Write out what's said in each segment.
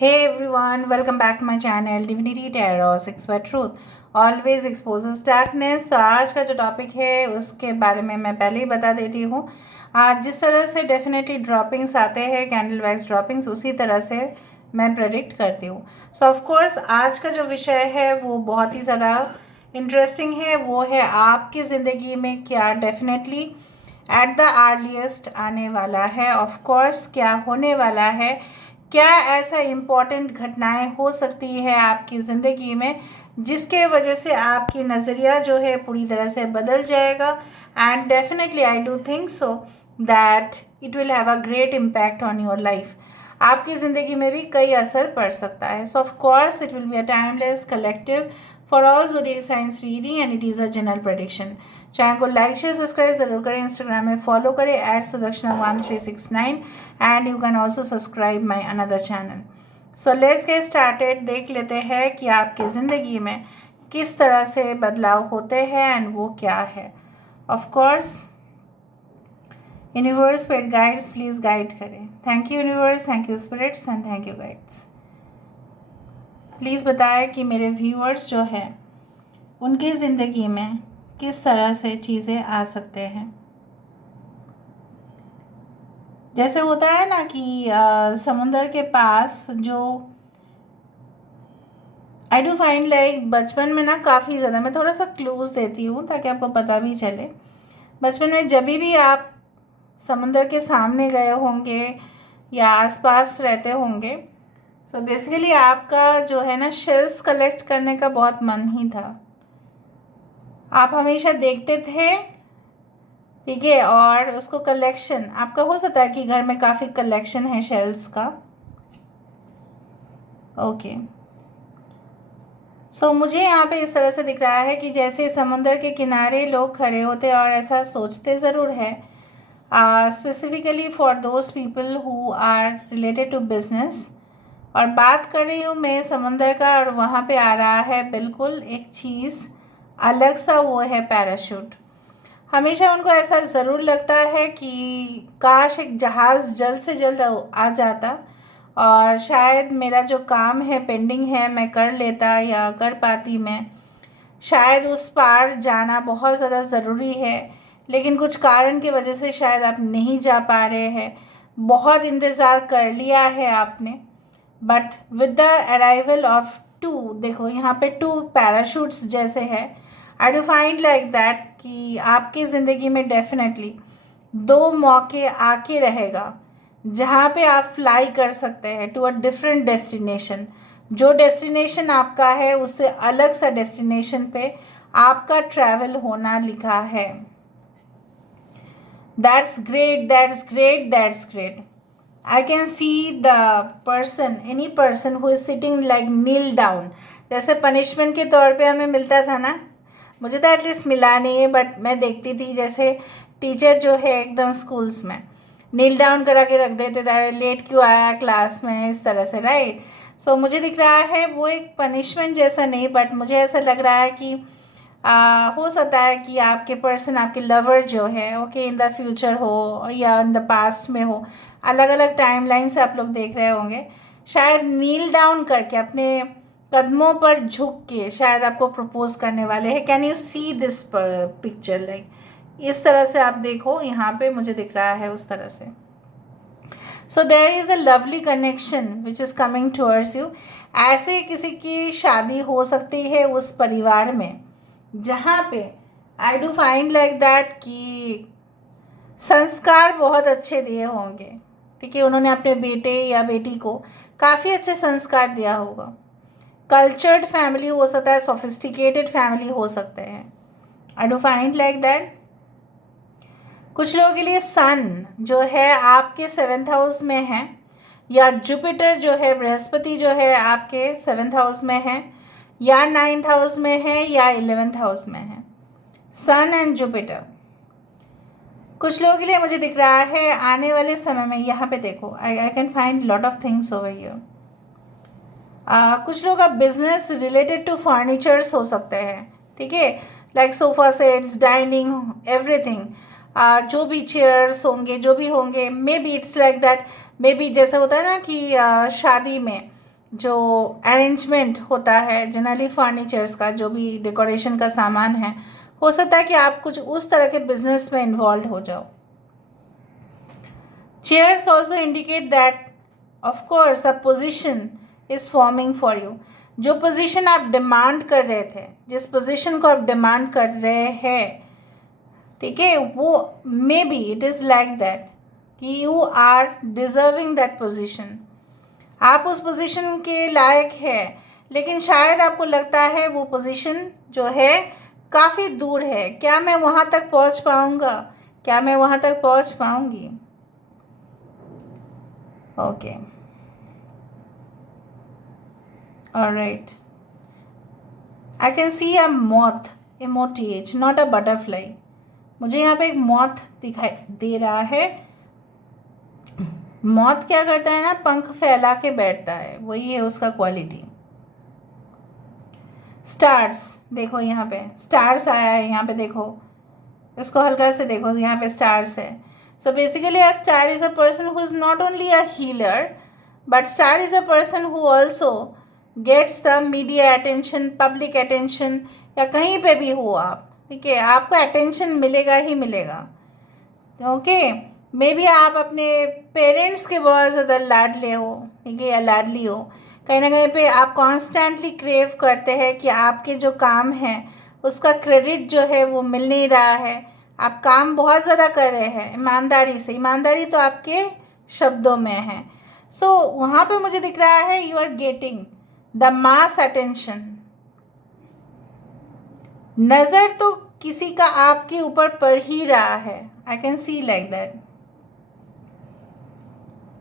Hey everyone, welcome back to my channel Divinity Tarot Expert Truth Always exposes darkness। तो आज का जो topic है उसके बारे में मैं पहले ही बता देती हूँ। आज जिस तरह से डेफिनेटली ड्रॉपिंग्स आते हैं, कैंडल वाइज ड्रॉपिंग्स, उसी तरह से मैं प्रेडिक्ट करती हूँ। सो ऑफ कोर्स आज का जो विषय है वो बहुत ही ज़्यादा इंटरेस्टिंग है। वो है आपकी ज़िंदगी में क्या डेफिनेटली एट द अर्लीस्ट आने वाला है, ऑफ कोर्स क्या होने वाला है, क्या ऐसा इम्पॉर्टेंट घटनाएं हो सकती है आपकी ज़िंदगी में जिसके वजह से आपकी नज़रिया जो है पूरी तरह से बदल जाएगा। And definitely I do think so that it will have a great impact on your life. आपकी ज़िंदगी में भी कई असर पड़ सकता है। सो of course it will be a timeless collective for all zodiac science reading and it is a general prediction. Channel को लाइक शेयर सब्सक्राइब जरूर करें, इंस्टाग्राम में फॉलो करें @sudaksha1369 and you can also subscribe my another channel. So let's get started. देख लेते हैं कि आपकी ज़िंदगी में किस तरह से बदलाव होते हैं एंड वो क्या है। Of course universe spirit guides please guide करें। Thank you universe, thank you spirits and thank you guides. Please बताएं कि मेरे व्यूअर्स जो है उनकी ज़िंदगी में किस तरह से चीज़ें आ सकते हैं। जैसे होता है ना कि समंदर के पास जो आई डू फाइंड लाइक बचपन में ना काफ़ी ज़्यादा, मैं थोड़ा सा क्लूज देती हूँ ताकि आपको पता भी चले। बचपन में जब भी आप समंदर के सामने गए होंगे या आसपास रहते होंगे, सो बेसिकली आपका जो है ना शेल्स कलेक्ट करने का बहुत मन ही था। आप हमेशा देखते थे, ठीक है, और उसको कलेक्शन आपका हो सकता है कि घर में काफ़ी कलेक्शन है शेल्स का। ओके सो मुझे यहाँ पे इस तरह से दिख रहा है कि जैसे समुंदर के किनारे लोग खड़े होते और ऐसा सोचते ज़रूर है, specifically for those people who are related to business. और बात कर रही हूँ मैं समंदर का, और वहाँ पे आ रहा है बिल्कुल एक चीज़ अलग सा, वो है पैराशूट। हमेशा उनको ऐसा ज़रूर लगता है कि काश एक जहाज़ जल्द से जल्द आ जाता और शायद मेरा जो काम है पेंडिंग है मैं कर लेता या कर पाती मैं। शायद उस पार जाना बहुत ज़्यादा ज़रूरी है, लेकिन कुछ कारण की वजह से शायद आप नहीं जा पा रहे हैं। बहुत इंतज़ार कर लिया है आपने, but with the arrival of two, देखो यहाँ पे 2 पैराशूट्स जैसे है। I do find like that कि आपकी ज़िंदगी में डेफिनेटली 2 मौके आके रहेगा जहाँ पे आप फ्लाई कर सकते हैं टू अ डिफरेंट डेस्टिनेशन। जो डेस्टिनेशन आपका है उससे अलग सा डेस्टिनेशन पे आपका ट्रैवल होना लिखा है। That's great, that's great, that's great. I can see the person, any person who is sitting like kneel down, जैसे पनिशमेंट के तौर पे हमें मिलता था ना। मुझे तो एटलीस्ट मिला नहीं है, बट मैं देखती थी जैसे टीचर जो है एकदम स्कूल्स में नील डाउन करा के रख देते थे, लेट क्यों आया क्लास में, इस तरह से, राइट। सो मुझे दिख रहा है वो एक पनिशमेंट जैसा नहीं, बट मुझे ऐसा लग रहा है कि हो सकता है कि आपके पर्सन, आपके लवर जो है, ओके, इन द फ्यूचर हो या इन द पास्ट में हो, अलग अलग टाइमलाइन से आप लोग देख रहे होंगे, शायद नील डाउन करके अपने कदमों पर झुक के शायद आपको प्रपोज करने वाले हैं। Can you see this picture, like इस तरह से आप देखो, यहाँ पे मुझे दिख रहा है उस तरह से। So there is a lovely connection which is coming towards you. ऐसे किसी की शादी हो सकती है उस परिवार में जहाँ पे आई डू फाइंड लाइक दैट कि संस्कार बहुत अच्छे दिए होंगे, ठीक है, उन्होंने अपने बेटे या बेटी को काफ़ी अच्छे संस्कार दिया होगा। कल्चर्ड फैमिली हो सकता है, सोफिस्टिकेटेड फैमिली हो सकते हैं। आई डू फाइंड लाइक दैट कुछ लोगों के लिए सन जो है आपके 7th हाउस में है, या जुपिटर जो है, बृहस्पति जो है आपके 7th हाउस में है, या 9th हाउस में है, या 11th हाउस में है। सन एंड जुपिटर कुछ लोगों के लिए मुझे दिख रहा है आने वाले समय में। यहाँ पे देखो, I can find lot of things over here. कुछ लोग का बिजनेस रिलेटेड टू फर्नीचर्स हो सकते हैं, ठीक है, like sofa sets, dining, everything. जो भी चेयर्स होंगे, जो भी होंगे, may be it's like that. May be जैसे होता है ना कि शादी में जो अरेंजमेंट होता है जनरली फर्नीचर्स का, जो भी डेकोरेशन का सामान है, हो सकता है कि आप कुछ उस तरह के बिजनेस में इन्वॉल्व हो जाओ। Chairs also indicate that of course a position is forming for you. जो पोजीशन आप डिमांड कर रहे थे, जिस पोजीशन को आप डिमांड कर रहे हैं, ठीक है, वो maybe it is like that कि you are deserving that position. आप उस पोजीशन के लायक है, लेकिन शायद आपको लगता है वो पोजीशन जो है काफ़ी दूर है। क्या मैं वहाँ तक पहुँच पाऊँगा? क्या मैं वहाँ तक पहुँच पाऊँगी? Okay, alright. I can see a moth emotes, not a butterfly. मुझे यहाँ पे एक मॉथ दिखाई दे रहा है। मॉथ क्या करता है ना, पंख फैला के बैठता है, वही है उसका क्वालिटी। स्टार्स, देखो यहाँ पे स्टार्स आया है, यहाँ पे देखो, इसको हल्का से देखो, यहाँ पे स्टार्स है। So basically a star is a person who is not only a healer, but star is a person who also gets the media attention, public attention, या कहीं पे भी हो आप, ठीक है, आपको अटेंशन मिलेगा ही मिलेगा। ओके, मे बी आप अपने पेरेंट्स के बहुत ज़्यादा लाडले हो, ठीक है, या लाडली हो। कहीं ना कहीं पे आप कॉन्स्टेंटली क्रेव करते हैं कि आपके जो काम है उसका क्रेडिट जो है वो मिल नहीं रहा है। आप काम बहुत ज़्यादा कर रहे हैं ईमानदारी से, ईमानदारी तो आपके शब्दों में है। सो वहाँ पे मुझे दिख रहा है you are getting the mass attention. नज़र तो किसी का आपके ऊपर पड़ ही रहा है, आई कैन सी लाइक दैट।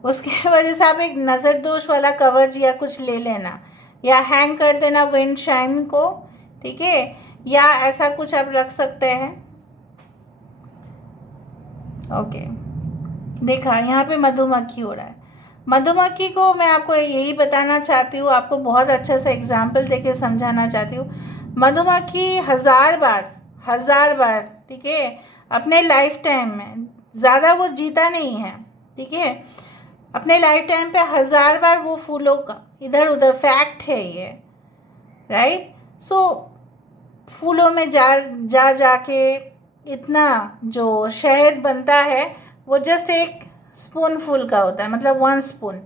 उसके वजह से आप एक नज़र दोष वाला कवच या कुछ ले लेना, या हैंग कर देना विंड शाइन को, ठीक है, या ऐसा कुछ आप रख सकते हैं। ओके, देखा यहाँ पे मधुमक्खी हो रहा है। मधुमक्खी को मैं आपको यही बताना चाहती हूँ, आपको बहुत अच्छा सा एग्जाम्पल देके समझाना चाहती हूँ। मधुमक्खी 1000 बार, ठीक है, अपने लाइफ टाइम में, ज़्यादा वो जीता नहीं है, ठीक है, अपने लाइफ टाइम पे 1000 बार वो फूलों का इधर उधर, फैक्ट है ये, राइट। सो फूलों में जा जा जाके इतना जो शहद बनता है वो जस्ट एक स्पून फुल का होता है, मतलब 1 स्पून,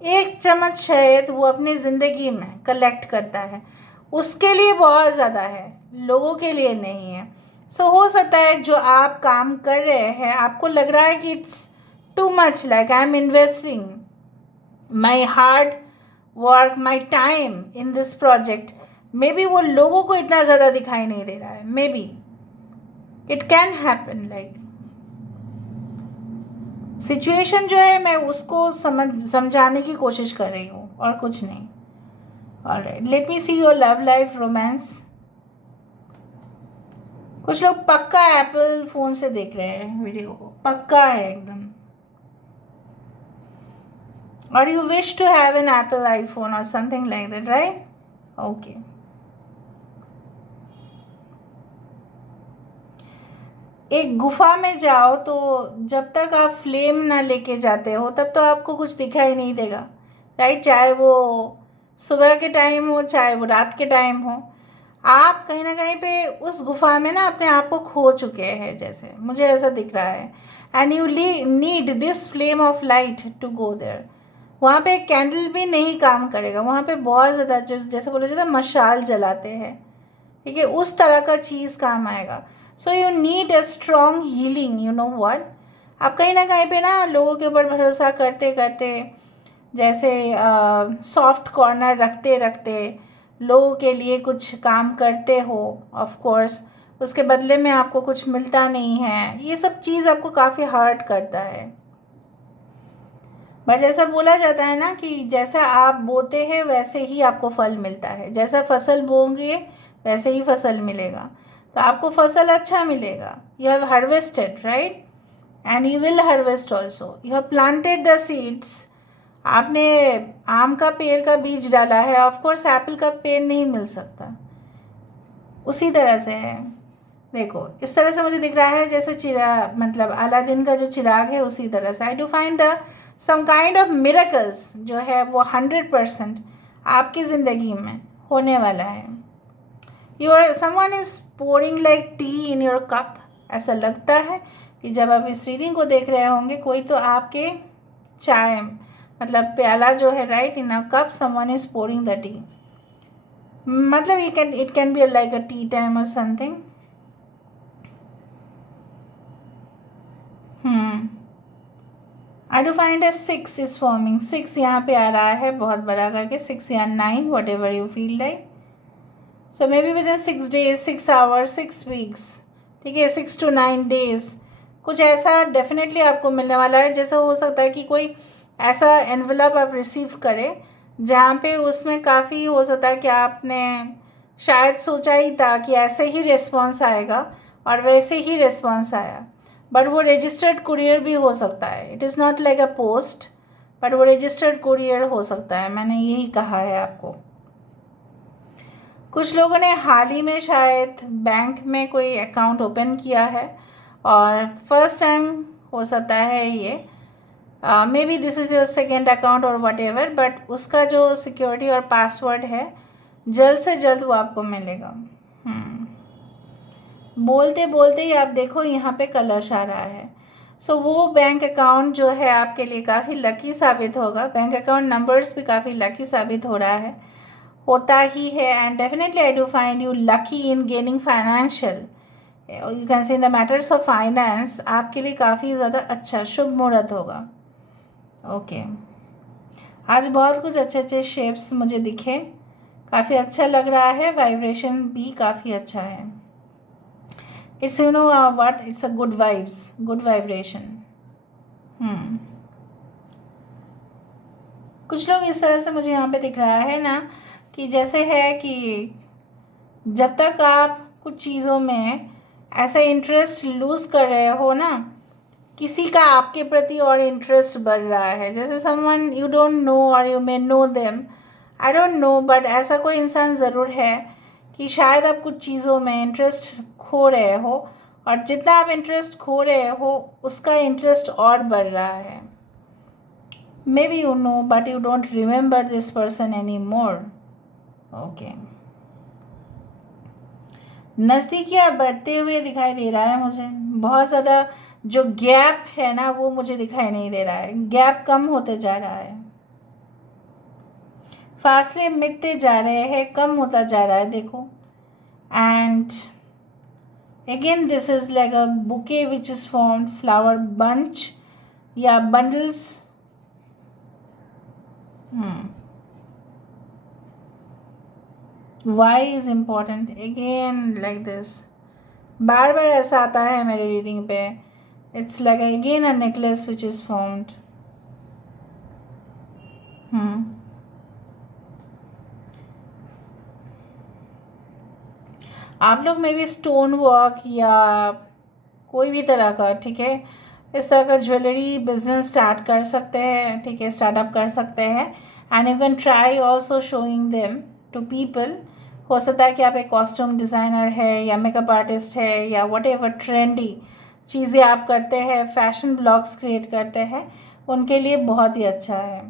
1 चम्मच शहद वो अपनी ज़िंदगी में कलेक्ट करता है। उसके लिए बहुत ज़्यादा है, लोगों के लिए नहीं है। सो हो सकता है जो आप काम कर रहे हैं आपको लग रहा है कि it's too much, like I am investing my hard work, my time in this project. May be वो लोगों को इतना ज़्यादा दिखाई नहीं दे रहा है, maybe it can happen, like situation जो है मैं उसको समझाने की कोशिश कर रही हूँ और कुछ नहीं। Alright, let me see your love life, romance. कुछ लोग पक्का एप्पल फोन से देख रहे हैं वीडियो को, पक्का है एकदम। और you wish to have an Apple iPhone और something like that, right? Okay, एक गुफा में जाओ तो जब तक आप फ्लेम ना लेके जाते हो तब तो आपको कुछ दिखाई नहीं देगा, राइट? चाहे वो सुबह के टाइम हो, चाहे वो रात के टाइम हो, आप कहीं ना कहीं पे उस गुफा में ना अपने आप को खो चुके हैं, जैसे मुझे ऐसा दिख रहा है। And you need this flame of light to go there. वहाँ पे एक कैंडल भी नहीं काम करेगा, वहाँ पे बहुत ज़्यादा जैसे बोला जाता है मशाल जलाते हैं, ठीक है, उस तरह का चीज़ काम आएगा। So you need a strong healing, you know what. आप कहीं ना कहीं पे ना लोगों के ऊपर भरोसा करते करते, जैसे सॉफ्ट कॉर्नर रखते रखते लोगों के लिए कुछ काम करते हो, ऑफ कोर्स उसके बदले में आपको कुछ मिलता नहीं है, ये सब चीज़ आपको काफ़ी हर्ट करता है। बट जैसा बोला जाता है ना कि जैसा आप बोते हैं वैसे ही आपको फल मिलता है, जैसा फसल बोओगे वैसे ही फसल मिलेगा। तो आपको फसल अच्छा मिलेगा। You have harvested, right, and you will harvest also. You have planted the seeds. आपने आम का पेड़ का बीज डाला है, ऑफ कोर्स एप्पल का पेड़ नहीं मिल सकता। उसी तरह से है, देखो इस तरह से मुझे दिख रहा है जैसे मतलब अलादीन का जो चिराग है, उसी तरह से I do find the some kind of miracles जो है वो 100% आपकी ज़िंदगी में होने वाला है। Someone is pouring like T in your cup. ऐसा लगता है कि जब आप इस रीडिंग को देख रहे होंगे कोई तो आपके चाय मतलब प्याला जो है, right, in a cup someone is pouring the tea. मतलब it can be like a tea time और something. I do find a 6 is forming. 6 यहाँ पे आ रहा है बहुत बड़ा करके, 6 या 9, what ever you feel like. So may be with in 6 days, 6 hours, 6 weeks, ठीक है, 6 to 9 days कुछ ऐसा डेफिनेटली आपको मिलने वाला है। जैसा हो सकता है कि कोई ऐसा एनवलप आप रिसीव करें जहाँ पे उसमें काफ़ी हो सकता है कि आपने शायद सोचा ही था कि ऐसे ही रिस्पॉन्स आएगा और वैसे ही रिस्पॉन्स आया। बट वो रजिस्टर्ड कुरियर भी हो सकता है। It is not like a post, but वो रजिस्टर्ड कुरियर हो सकता है। मैंने यही कहा है आपको। कुछ लोगों ने हाल ही में शायद बैंक में कोई अकाउंट ओपन किया है और फर्स्ट टाइम हो सकता है ये। May be this is your second account और वट एवर, बट उसका जो सिक्योरिटी और पासवर्ड है जल्द से जल्द वो आपको मिलेगा। बोलते बोलते ही आप देखो यहाँ पे कलश आ रहा है। सो वो बैंक अकाउंट जो है आपके लिए काफ़ी लकी साबित होगा। बैंक अकाउंट नंबर्स भी काफ़ी लकी साबित हो रहा है, होता ही है। And definitely I do find you lucky in gaining financial, you can say in the matters of finance आपके लिए काफ़ी ज़्यादा अच्छा शुभ मुहूर्त होगा। ओके आज बहुत कुछ अच्छे अच्छे शेप्स मुझे दिखे, काफ़ी अच्छा लग रहा है। वाइब्रेशन भी काफ़ी अच्छा है। It's you know what, it's a good vibes, good vibration. कुछ लोग इस तरह से मुझे यहाँ पे दिख रहा है ना कि जैसे है कि जब तक आप कुछ चीज़ों में ऐसा इंटरेस्ट लूज़ कर रहे हो ना, किसी का आपके प्रति और इंटरेस्ट बढ़ रहा है। जैसे समवन यू डोंट नो और you may know them, I don't know, but ऐसा कोई इंसान ज़रूर है कि शायद आप कुछ चीज़ों में इंटरेस्ट खो रहे हो और जितना आप इंटरेस्ट खो रहे हो उसका इंटरेस्ट और बढ़ रहा है। Maybe you know but you don't remember this person any more. Okay नज़दीकियाँ बढ़ते हुए दिखाई दे रहा है मुझे। बहुत ज़्यादा जो गैप है ना वो मुझे दिखाई नहीं दे रहा है। गैप कम होते जा रहा है, फासले मिटते जा रहे हैं, कम होता जा रहा है। देखो and again this is like a bouquet which is formed, flower bunch या bundles. Why is important again like this. बार बार ऐसा आता है मेरे रीडिंग पे। It's like again a necklace which is formed. आप लोग में भी स्टोन वर्क या कोई भी तरह का, ठीक है, इस तरह का ज्वेलरी बिजनेस स्टार्ट कर सकते हैं, ठीक है, स्टार्टअप कर सकते हैं। And you can try also showing them to people. हो सकता है कि आप एक कॉस्ट्यूम डिज़ाइनर है या मेकअप आर्टिस्ट है या वट एवर ट्रेंडी चीज़ें आप करते हैं, फैशन ब्लॉग्स क्रिएट करते हैं, उनके लिए बहुत ही अच्छा है।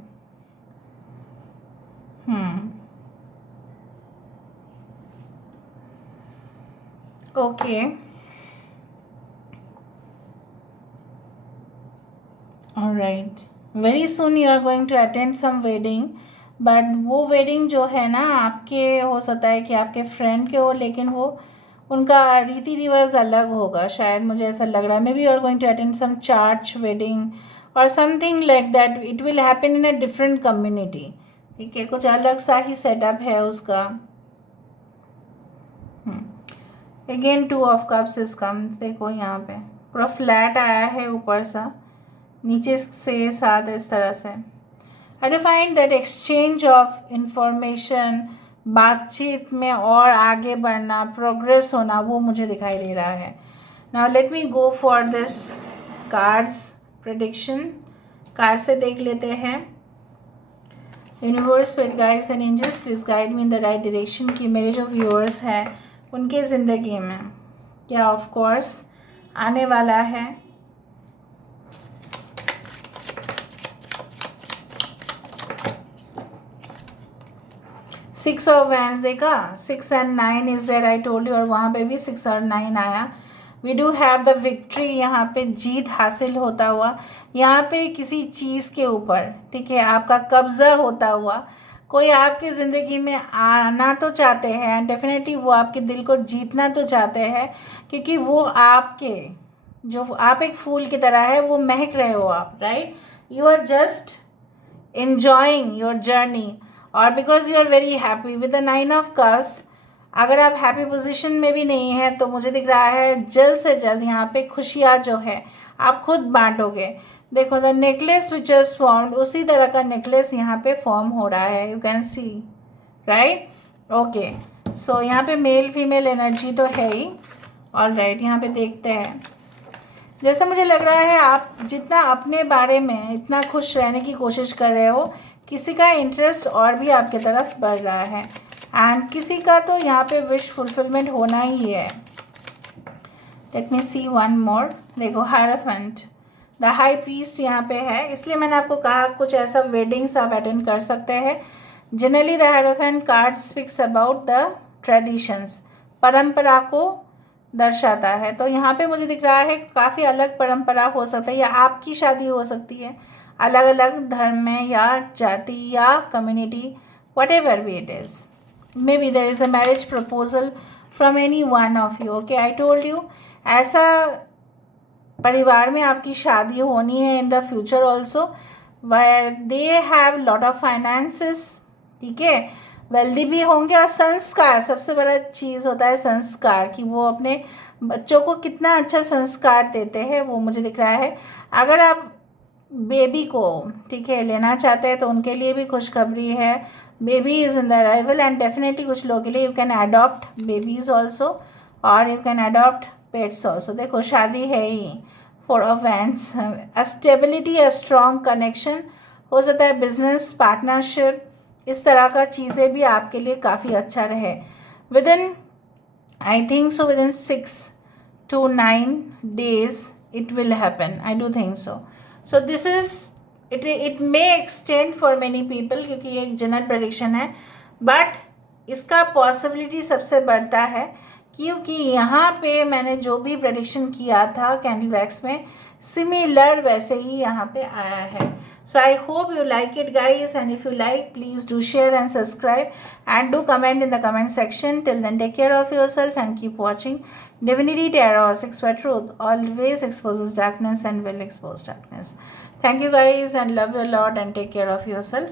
Okay alright, very soon you are going to attend some wedding, but वो वेडिंग जो है ना आपके, हो सकता है कि आपके फ्रेंड के हो, लेकिन वो उनका रीति रिवाज अलग होगा शायद, मुझे ऐसा लग रहा है। Maybe you are going to attend some church wedding और something like that. It will happen in a different community, ठीक है, कुछ अलग सा ही सेटअप है उसका। Again 2 of cups is come. देखो यहाँ पे पूरा फ्लैट आया है ऊपर सा, नीचे से 7 इस तरह से। I do find that exchange of information, बातचीत में और आगे बढ़ना, प्रोग्रेस होना, वो मुझे दिखाई दे रहा है। Now let me go for this cards prediction. Card से देख लेते हैं। Universe, spirit guides and angels please guide me in the right direction कि मेरे जो व्यूअर्स हैं उनके ज़िंदगी में क्या ऑफ कोर्स आने वाला है। 6 ऑफ वैंड्स देखा, 6 and 9 is there, I told you, और वहाँ पे भी 6 और 9 आया। We do have the victory, यहाँ पे जीत हासिल होता हुआ, यहाँ पे किसी चीज़ के ऊपर, ठीक है, आपका कब्जा होता हुआ, कोई आपकी ज़िंदगी में आना तो चाहते हैं एंड डेफिनेटली वो आपके दिल को जीतना तो चाहते हैं, क्योंकि वो आपके, जो आप एक फूल की तरह है, वो महक रहे हो आप, right, you are just enjoying your journey, और because you are very happy with the 9 of cups. अगर आप हैप्पी पोजीशन में भी नहीं है तो मुझे दिख रहा है जल्द से जल्द यहाँ पे खुशियाँ जो है आप खुद बांटोगे। देखो the necklace which is formed, उसी तरह का नेकलेस यहाँ पे फॉर्म हो रहा है, you can see, right, okay. So यहाँ पे मेल फीमेल एनर्जी तो है ही। ऑल राइट, यहाँ पे देखते हैं, जैसा मुझे लग रहा है आप जितना अपने बारे में इतना खुश रहने की कोशिश कर रहे हो, किसी का इंटरेस्ट और भी आपके तरफ बढ़ रहा है एंड किसी का तो यहाँ पे विश फुलफिलमेंट होना ही है। लेट मी सी वन मोर। देखो हायरोफेंट, द हाई प्रीस्ट यहाँ पे है, इसलिए मैंने आपको कहा कुछ ऐसा वेडिंग्स आप अटेंड कर सकते हैं। Generally the hierophant card speaks about the traditions, परंपरा को दर्शाता है। तो यहाँ पे मुझे दिख रहा है काफ़ी अलग परंपरा हो सकता है, या आपकी शादी हो सकती है अलग अलग धर्म में या जाति या community, whatever be it is, maybe there is a marriage proposal from any one of you. Okay, I told you, ऐसा परिवार में आपकी शादी होनी है in the future also, where they have lot of finances, ठीक है, wealthy भी होंगे, और संस्कार, सबसे बड़ा चीज़ होता है संस्कार, कि वो अपने बच्चों को कितना अच्छा संस्कार देते हैं, वो मुझे दिख रहा है। अगर आप बेबी को, ठीक है, लेना चाहते हैं तो उनके लिए भी खुशखबरी है, baby is in the arrival and definitely कुछ लोगों के लिए you can adopt babies also, और you can adopt pets also. देखो शादी है ही, 4 of wands, a stability, a strong connection हो सकता है, बिजनेस पार्टनरशिप, इस तरह का चीज़ें भी आपके लिए काफ़ी अच्छा रहे। With in I think so with in 6 to 9 days it will happen, I do think so. So this is it may extend for many people, क्योंकि ये एक जनरल प्रेडिक्शन है, बट इसका पॉसिबिलिटी सबसे बढ़ता है, क्योंकि यहाँ पे मैंने जो भी प्रेडिक्शन किया था कैंडल वैक्स में, सिमिलर वैसे ही यहाँ पे आया है। So I hope you like it guys, and if you like, please do share and subscribe and do comment in the comment section. Till then, take care of yourself and keep watching Divinity Tarot 6 for Truth. Always exposes darkness and will expose darkness. Thank you guys and love you a lot and take care of yourself.